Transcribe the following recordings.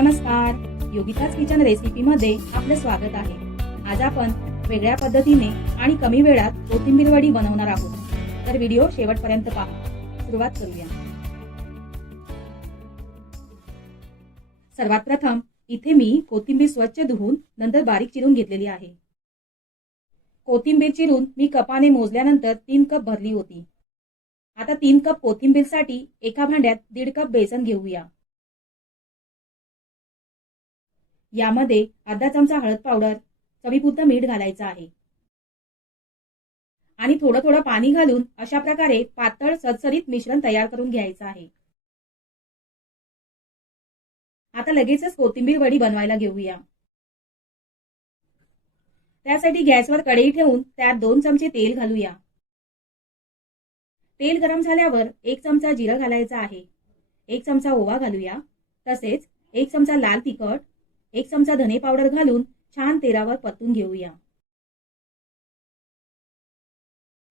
नमस्कार. योगिताच किचन रेसिपीमध्ये आपलं स्वागत आहे. आज आपण वेगळ्या पद्धतीने आणि कमी वेळात कोथिंबीर वडी बनवणार आहोत. तर व्हिडिओ शेवटपर्यंत पहा. सुरुवात करूया. सर्वात प्रथम इथे मी कोथिंबीर स्वच्छ धुवून नंतर बारीक चिरून घेतलेली आहे. कोथिंबीर चिरून मी कपाने मोजल्यानंतर तीन कप भरली होती. आता तीन कप कोथिंबीरसाठी एका भांड्यात दीड कप बेसन घेऊया. यामध्ये अर्धा चमचा हळद पावडर चवीपुरतं मीठ घालायचं आहे. आणि थोडं थोडं पाणी घालून अशा प्रकारे पातळ सदसरीत मिश्रण तयार करून घ्यायचं आहे. आता लगेचच कोथिंबीर वडी बनवायला घेऊया. त्यासाठी गॅसवर कढई ठेवून त्यात दोन चमचे तेल घालूया. तेल गरम झाल्यावर एक चमचा जिरं घालायचा आहे. एक चमचा ओवा घालूया. तसेच एक चमचा लाल तिखट एक चमचा धने पावडर घालून छान तेलावर परतून घेऊया.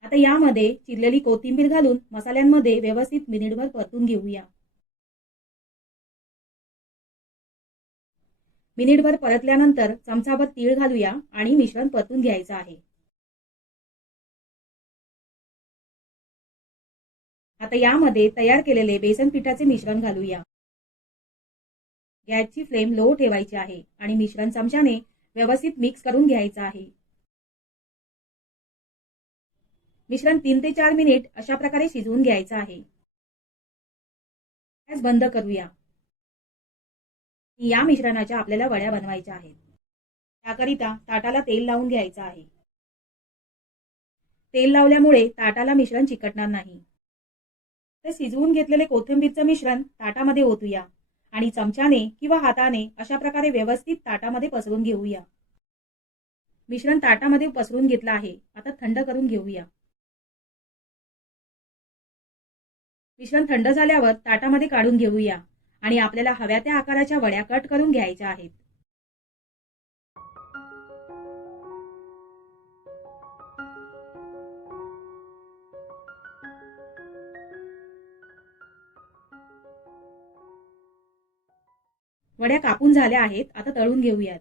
आता यामध्ये चिरलेली कोथिंबीर घालून मसाल्यांमध्ये व्यवस्थित मिनिटभर परतून घेऊया. मिनिटभर परतल्यानंतर चमचाभर तीळ घालूया आणि मिश्रण परतून घ्यायचं आहे. आता यामध्ये तयार केलेले बेसन पिठाचे मिश्रण घालूया. गॅसची फ्लेम लो ठेवायची आहे आणि मिश्रण चमच्याने व्यवस्थित मिक्स करून घ्यायचं आहे. मिश्रण तीन ते चार मिनिट अशा प्रकारे शिजवून घ्यायचं आहे. गॅस बंद करूया. या मिश्रणाच्या आपल्याला वड्या बनवायच्या आहेत. त्याकरिता ताटाला तेल लावून घ्यायचं आहे. तेल लावल्यामुळे ताटाला मिश्रण चिकटणार नाही. तर शिजवून घेतलेले कोथिंबीरचं मिश्रण ताटामध्ये ओतूया. आणि चमच्याने किंवा हाताने अशा प्रकारे व्यवस्थित ताटामध्ये पसरून घेऊया. मिश्रण ताटामध्ये पसरून घेतलं आहे. आता थंड करून घेऊया. मिश्रण थंड झाल्यावर ताटामध्ये काढून घेऊया. आणि आपल्याला हव्या त्या आकाराच्या वड्या कट करून घ्यायच्या आहेत. वड्या कापून झाल्या आहेत आता तळून घेऊयात.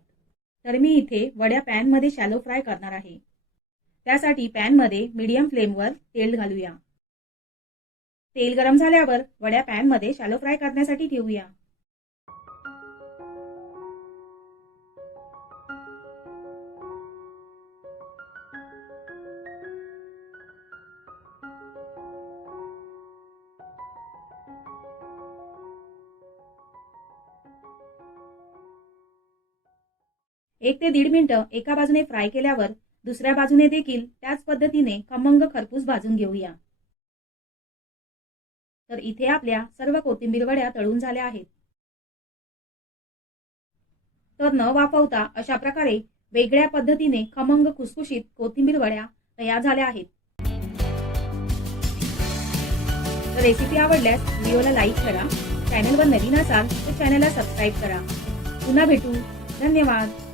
तर मी इथे वड्या पॅनमध्ये शॅलो फ्राय करणार आहे. त्यासाठी पॅनमध्ये मीडियम फ्लेमवर तेल घालूया. तेल गरम झाल्यावर वड्या पॅनमध्ये शॅलो फ्राय करण्यासाठी ठेवूया. एक ते दीड मिनिटं एका बाजूने फ्राय केल्यावर दुसऱ्या बाजूने देखील त्याच पद्धतीने खमंग खरपूस भाजून घेऊया. तर इथे आपल्या सर्व कोथिंबीर वड्या तळून झाल्या आहेत. तर न वाफवता अशा प्रकारे वेगळ्या पद्धतीने खमंग खुसखुशीत कोथिंबीर वड्या तयार झाल्या आहेत. तर रेसिपी आवडल्यास व्हिडिओला लाईक करा. चॅनलवर नवीन असाल तर चॅनलला सबस्क्राईब करा. पुन्हा भेटू. धन्यवाद.